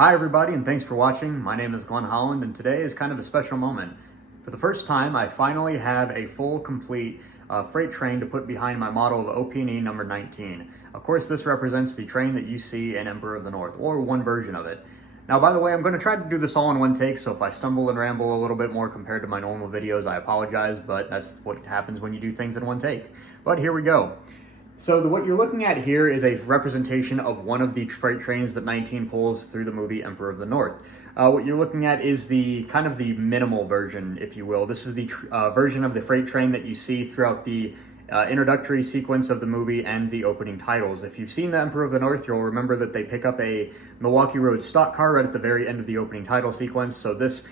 Hi everybody, and thanks for watching. My name is Glenn Holland, and today is kind of a special moment. For the first time, I finally have a full, complete freight train to put behind my model of OP&E number 19. Of course, this represents the train that you see in Emperor of the North, or one version of it. Now, by the way, I'm going to try to do this all in one take, so if I stumble and ramble a little bit more compared to my normal videos, I apologize, but that's what happens when you do things in one take. But here we go. So what you're looking at here is a representation of one of the freight trains that 19 pulls through the movie Emperor of the North. What you're looking at is the kind of the minimal version, if you will. This is the version of the freight train that you see throughout the introductory sequence of the movie and the opening titles. If you've seen the Emperor of the North, you'll remember that they pick up a Milwaukee Road stock car right at the very end of the opening title sequence. So this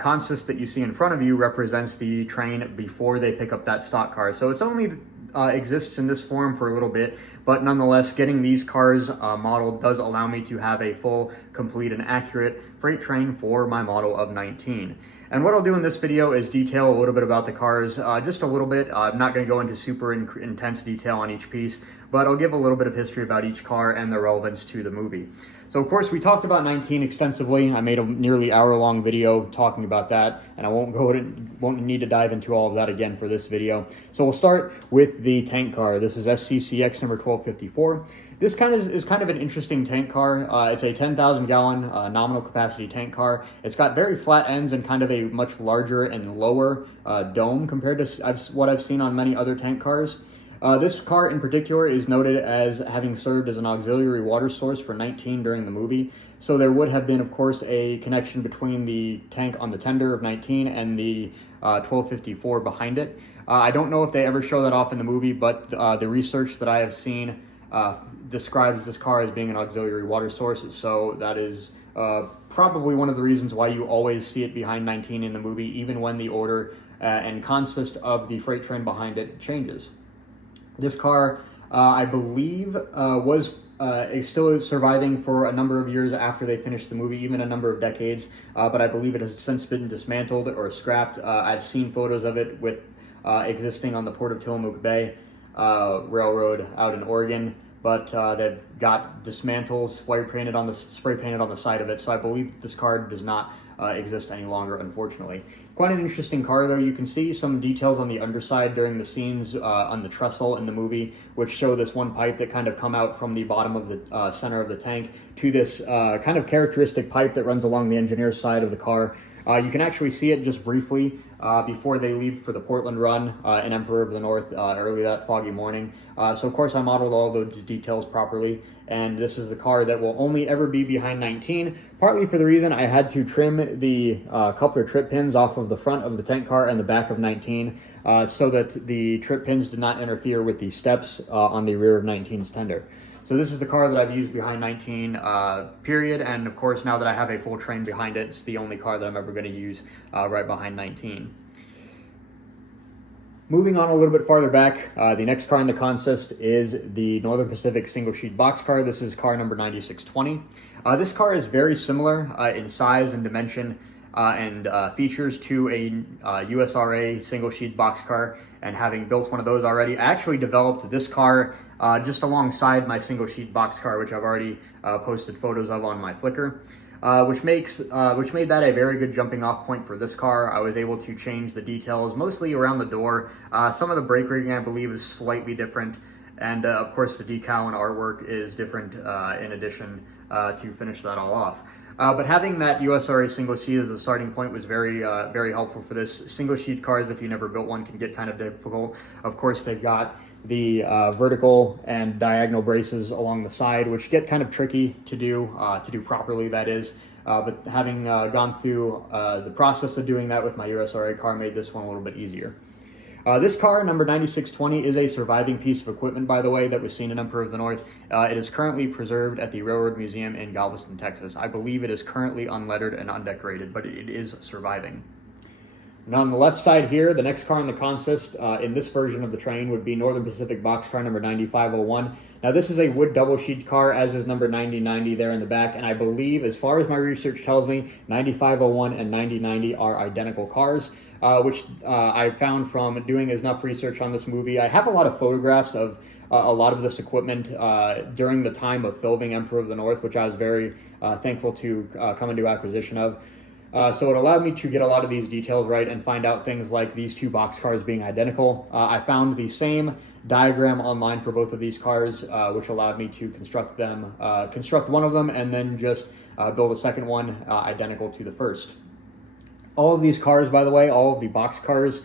consist that you see in front of you represents the train before they pick up that stock car. So it's only exists in this form for a little bit, but nonetheless, getting these cars modeled does allow me to have a full, complete, and accurate freight train for my model of 19. And what I'll do in this video is detail a little bit about the cars, just a little bit. I'm not going to go into super intense detail on each piece, but I'll give a little bit of history about each car and their relevance to the movie. So of course, we talked about 19 extensively. I made a nearly hour-long video talking about that, and I won't need to dive into all of that again for this video. So we'll start with the tank car. This is SCCX number 1254. This is kind of an interesting tank car. It's a 10,000 gallon nominal capacity tank car. It's got very flat ends and kind of a much larger and lower dome compared to what I've seen on many other tank cars. This car in particular is noted as having served as an auxiliary water source for 19 during the movie. So there would have been, of course, a connection between the tank on the tender of 19 and the 1254 behind it. I don't know if they ever show that off in the movie, but the research that I have seen describes this car as being an auxiliary water source. So that is probably one of the reasons why you always see it behind 19 in the movie, even when the order and consist of the freight train behind it changes. This car, I believe, was still surviving for a number of years after they finished the movie, even a number of decades, but I believe it has since been dismantled or scrapped. I've seen photos of it with existing on the Port of Tillamook Bay Railroad out in Oregon, but they've got dismantled, spray painted on the side of it, so I believe this car does not exist any longer, unfortunately. Quite an interesting car, though. You can see some details on the underside during the scenes on the trestle in the movie, which show this one pipe that kind of come out from the bottom of the center of the tank to this kind of characteristic pipe that runs along the engineer's side of the car. You can actually see it just briefly before they leave for the Portland run in Emperor of the North early that foggy morning. So of course I modeled all those details properly, and this is the car that will only ever be behind 19, partly for the reason I had to trim the coupler trip pins off of the front of the tank car and the back of 19 so that the trip pins did not interfere with the steps on the rear of 19's tender. So this is the car that I've used behind 19, period, and of course now that I have a full train behind it, it's the only car that I'm ever going to use right behind 19. Moving on a little bit farther back, the next car in the consist is the Northern Pacific single sheet boxcar. This is car number 9620. This car is very similar in size and dimension and features to a USRA single sheet boxcar, and having built one of those already, I actually developed this car just alongside my single sheet boxcar, which I've already posted photos of on my Flickr. Which made that a very good jumping off point for this car. I was able to change the details mostly around the door. Some of the brake rigging I believe is slightly different, and of course the decal and artwork is different in addition to finish that all off. But having that USRA single sheet as a starting point was very helpful for this. Single sheet cars, if you never built one, can get kind of difficult. Of course, they've got the vertical and diagonal braces along the side, which get kind of tricky to do properly, that is. But having gone through the process of doing that with my USRA car made this one a little bit easier. This car, number 9620, is a surviving piece of equipment, by the way, that was seen in Emperor of the North. It is currently preserved at the Railroad Museum in Galveston, Texas. I believe it is currently unlettered and undecorated, but it is surviving. Now on the left side here, the next car in the consist in this version of the train would be Northern Pacific boxcar number 9501. Now this is a wood double sheet car, as is number 9090 there in the back, and I believe, as far as my research tells me, 9501 and 9090 are identical cars. Which I found from doing enough research on this movie. I have a lot of photographs of a lot of this equipment during the time of filming Emperor of the North, which I was very thankful to come into acquisition of. So it allowed me to get a lot of these details right and find out things like these two boxcars being identical. I found the same diagram online for both of these cars, which allowed me to construct one of them and then just build a second one identical to the first. All of these cars, by the way, all of the boxcars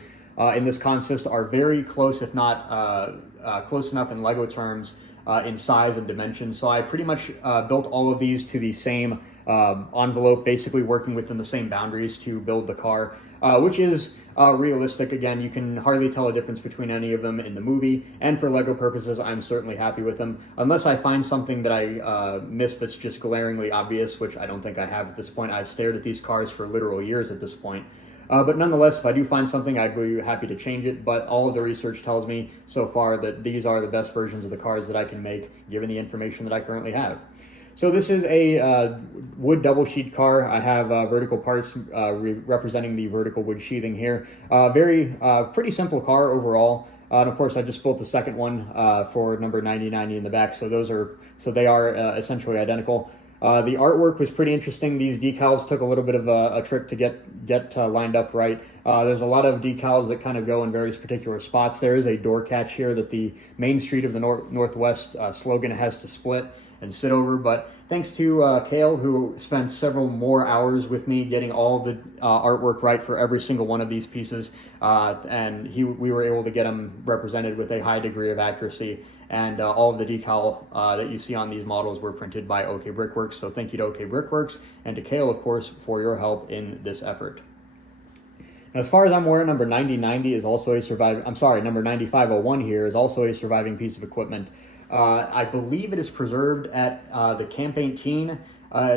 in this consist are very close, if not close enough in Lego terms, in size and dimensions. So I pretty much built all of these to the same envelope, basically working within the same boundaries to build the car, which is realistic. Again, you can hardly tell a difference between any of them in the movie, and for Lego purposes, I'm certainly happy with them, unless I find something that I missed that's just glaringly obvious, which I don't think I have at this point. I've stared at these cars for literal years at this point. But nonetheless, if I do find something, I'd be happy to change it. But all of the research tells me so far that these are the best versions of the cars that I can make, given the information that I currently have. So this is a wood double sheet car. I have vertical parts representing the vertical wood sheathing here. Pretty simple car overall. And of course, I just built the second one for number 9090 in the back. So they are essentially identical. The artwork was pretty interesting. These decals took a little bit of a trick to get lined up right. There's a lot of decals that kind of go in various particular spots. There is a door catch here that the Main Street of the Northwest slogan has to split and sit over, but thanks to Kale, who spent several more hours with me getting all the artwork right for every single one of these pieces, and we were able to get them represented with a high degree of accuracy, and all of the decal that you see on these models were printed by OK Brickworks, so thank you to OK Brickworks, and to Kale, of course, for your help in this effort. As far as I'm aware, number 9090 is also number 9501 here is also a surviving piece of equipment. I believe it is preserved at the Camp 18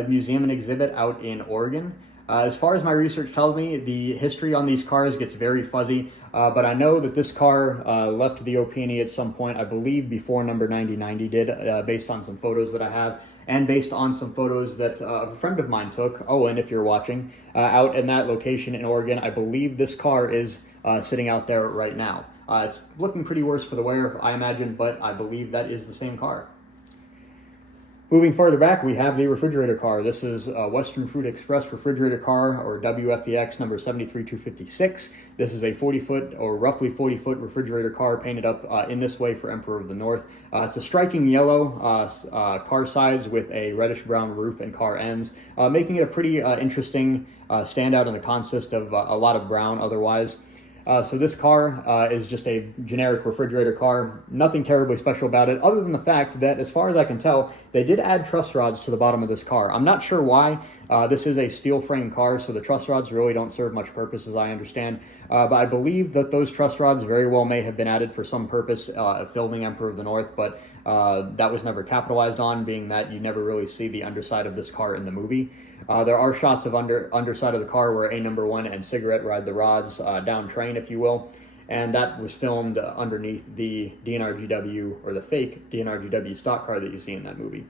Museum and Exhibit out in Oregon. As far as my research tells me, the history on these cars gets very fuzzy, but I know that this car left the OP&E at some point, I believe before number 9090 did, based on some photos that I have, and based on some photos that a friend of mine took, Owen, if you're watching, out in that location in Oregon. I believe this car is sitting out there right now. It's looking pretty worse for the wear, I imagine, but I believe that is the same car. Moving further back, we have the refrigerator car. This is Western Fruit Express refrigerator car, or WFEX number 73256. This is a 40-foot or roughly 40-foot refrigerator car painted up in this way for Emperor of the North. It's a striking yellow car sides with a reddish-brown roof and car ends, making it a pretty interesting standout in the consist of a lot of brown otherwise. So this car is just a generic refrigerator car. Nothing terribly special about it, other than the fact that, as far as I can tell, they did add truss rods to the bottom of this car. I'm not sure why. This is a steel frame car, so the truss rods really don't serve much purpose, as I understand. But I believe that those truss rods very well may have been added for some purpose of filming Emperor of the North, but that was never capitalized on, being that you never really see the underside of this car in the movie. There are shots of underside of the car where A number 1 and Cigarette ride the rods down train, if you will, and that was filmed underneath the DNRGW, or the fake DNRGW stock car that you see in that movie.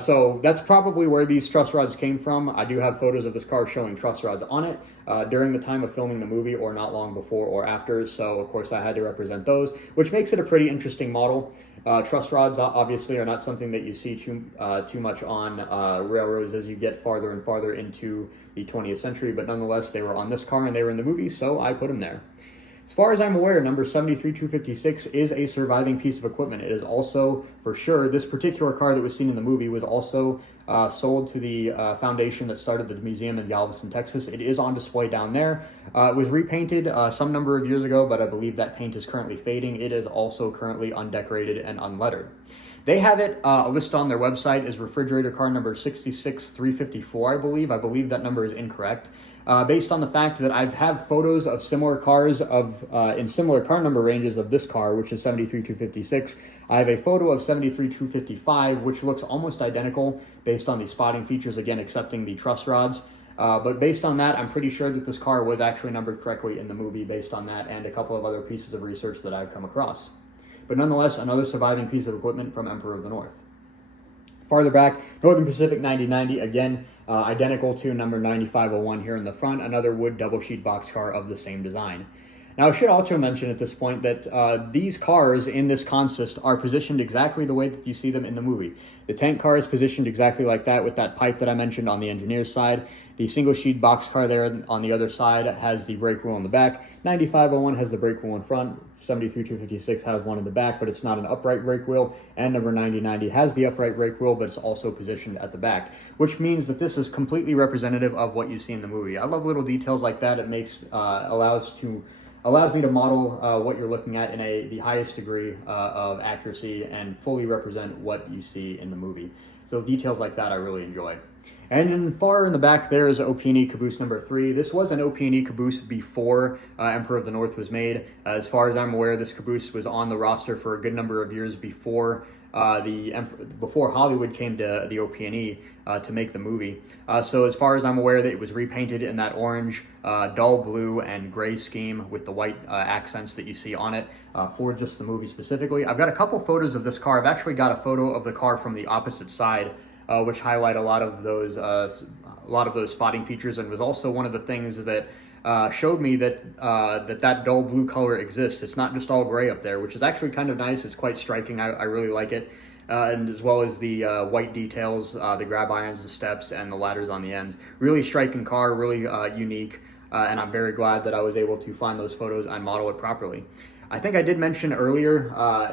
So that's probably where these truss rods came from. I do have photos of this car showing truss rods on it during the time of filming the movie, or not long before or after, so of course I had to represent those, which makes it a pretty interesting model. Truss rods obviously are not something that you see too much on railroads as you get farther and farther into the 20th century, but nonetheless they were on this car and they were in the movie, so I put them there. As far as I'm aware, number 73256 is a surviving piece of equipment. It is also, for sure, this particular car that was seen in the movie was also sold to the foundation that started the museum in Galveston, Texas. It is on display down there. It was repainted some number of years ago, but I believe that paint is currently fading. It is also currently undecorated and unlettered. They have it listed on their website as refrigerator car number 66354, I believe. I believe that number is incorrect. Based on the fact that I have photos of similar cars in similar car number ranges of this car, which is 73256. I have a photo of 73255, which looks almost identical based on the spotting features, again, excepting the truss rods. But based on that, I'm pretty sure that this car was actually numbered correctly in the movie based on that and a couple of other pieces of research that I've come across. But nonetheless, another surviving piece of equipment from Emperor of the North. Farther back, Northern Pacific 9090, again, identical to number 9501 here in the front, another wood double sheet boxcar of the same design. Now, I should also mention at this point that these cars in this consist are positioned exactly the way that you see them in the movie. The tank car is positioned exactly like that, with that pipe that I mentioned on the engineer's side. The single sheet box car there on the other side has the brake wheel in the back. 9501 has the brake wheel in front. 73256 has one in the back, but it's not an upright brake wheel. And number 9090 has the upright brake wheel, but it's also positioned at the back, which means that this is completely representative of what you see in the movie. I love little details like that. It makes allows me to model what you're looking at in the highest degree of accuracy and fully represent what you see in the movie. So details like that I really enjoy. And then far in the back there is OP&E caboose number 3. This was an OP&E caboose before Emperor of the North was made. As far as I'm aware, this caboose was on the roster for a good number of years before before Hollywood came to the OP&E to make the movie. So as far as I'm aware, that it was repainted in that orange, dull blue, and gray scheme with the white accents that you see on it for just the movie specifically. I've got a couple photos of this car. I've actually got a photo of the car from the opposite side, which highlight a lot of those spotting features, and was also one of the things that showed me that that dull blue color exists. It's not just all gray up there, which is actually kind of nice. It's quite striking. I really like it. And as well as the white details, the grab irons, the steps, and the ladders on the ends. Really striking car, really unique, and I'm very glad that I was able to find those photos and model it properly. I think I did mention earlier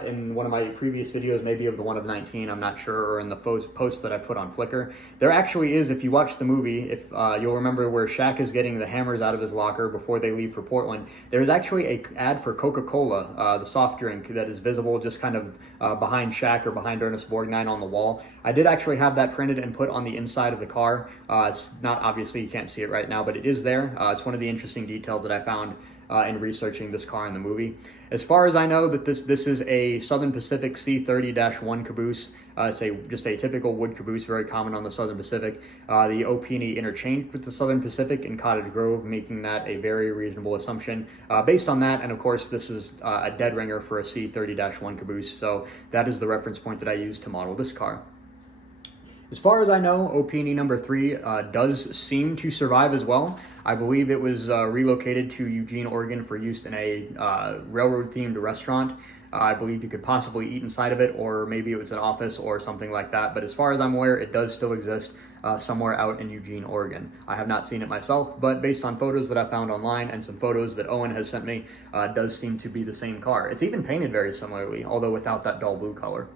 in one of my previous videos, maybe of the one of 19, I'm not sure, or in the post that I put on Flickr. There actually is, if you watch the movie, if you'll remember where Shaq is getting the hammers out of his locker before they leave for Portland, there's actually a ad for Coca-Cola, the soft drink, that is visible just kind of behind Shaq or behind Ernest Borgnine on the wall. I did actually have that printed and put on the inside of the car. It's not, obviously you can't see it right now, but it is there. It's one of the interesting details that I found in researching this car in the movie. As far as I know, that this is a Southern Pacific C30-1 caboose. It's just a typical wood caboose, very common on the Southern Pacific. The OP&E interchanged with the Southern Pacific in Cottage Grove, making that a very reasonable assumption. Based on that, and of course this is a dead ringer for a C30-1 caboose, so that is the reference point that I used to model this car. As far as I know, OP&E number 3 does seem to survive as well. I believe it was relocated to Eugene, Oregon for use in a railroad-themed restaurant. I believe you could possibly eat inside of it, or maybe it was an office or something like that. But as far as I'm aware, it does still exist somewhere out in Eugene, Oregon. I have not seen it myself, but based on photos that I found online and some photos that Owen has sent me, it does seem to be the same car. It's even painted very similarly, although without that dull blue color.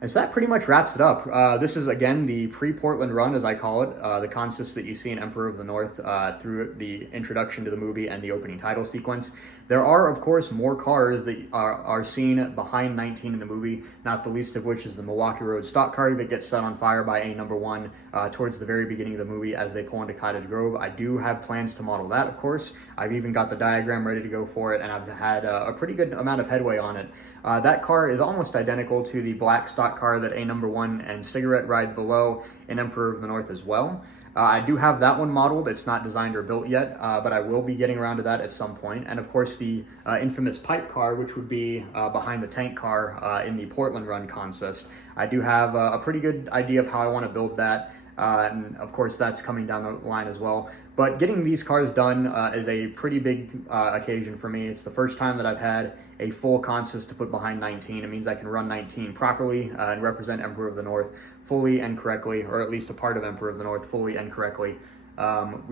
And so that pretty much wraps it up. This is, again, the pre-Portland run, as I call it, the consist that you see in Emperor of the North through the introduction to the movie and the opening title sequence. There are, of course, more cars that are seen behind 19 in the movie, not the least of which is the Milwaukee Road stock car that gets set on fire by A number 1 towards the very beginning of the movie as they pull into Cottage Grove. I do have plans to model that, of course. I've even got the diagram ready to go for it, and I've had a pretty good amount of headway on it. That car is almost identical to the black stock car that A number 1 and Cigarette ride below in Emperor of the North as well. I do have that one modeled. It's not designed or built yet, but I will be getting around to that at some point. And of course, the infamous pipe car, which would be behind the tank car in the Portland run consist. I do have a pretty good idea of how I want to build that. And of course, that's coming down the line as well. But getting these cars done is a pretty big occasion for me. It's the first time that I've had a full consist to put behind 19. It means I can run 19 properly and represent Emperor of the North fully and correctly, or at least a part of Emperor of the North fully and correctly,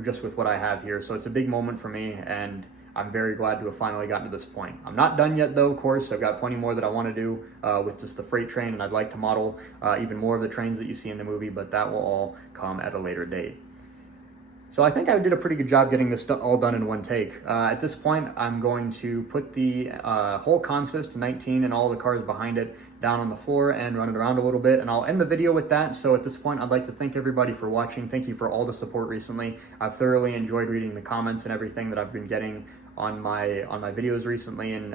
just with what I have here. So it's a big moment for me, and I'm very glad to have finally gotten to this point. I'm not done yet, though, of course. I've got plenty more that I want to do with just the freight train, and I'd like to model even more of the trains that you see in the movie, but that will all come at a later date. So I think I did a pretty good job getting this all done in one take. At this point, I'm going to put the whole consist, 19, and all the cars behind it down on the floor and run it around a little bit, and I'll end the video with that. So at this point, I'd like to thank everybody for watching. Thank you for all the support recently. I've thoroughly enjoyed reading the comments and everything that I've been getting on my videos recently, and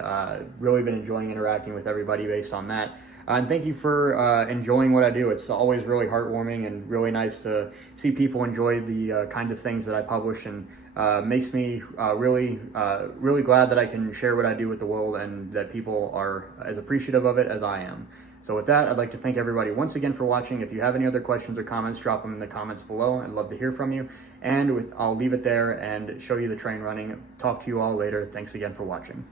really been enjoying interacting with everybody based on that. And thank you for enjoying what I do. It's always really heartwarming and really nice to see people enjoy the kind of things that I publish, and makes me really glad that I can share what I do with the world and that people are as appreciative of it as I am. So with that, I'd like to thank everybody once again for watching. If you have any other questions or comments, drop them in the comments below. I'd love to hear from you. And I'll leave it there and show you the train running. Talk to you all later. Thanks again for watching.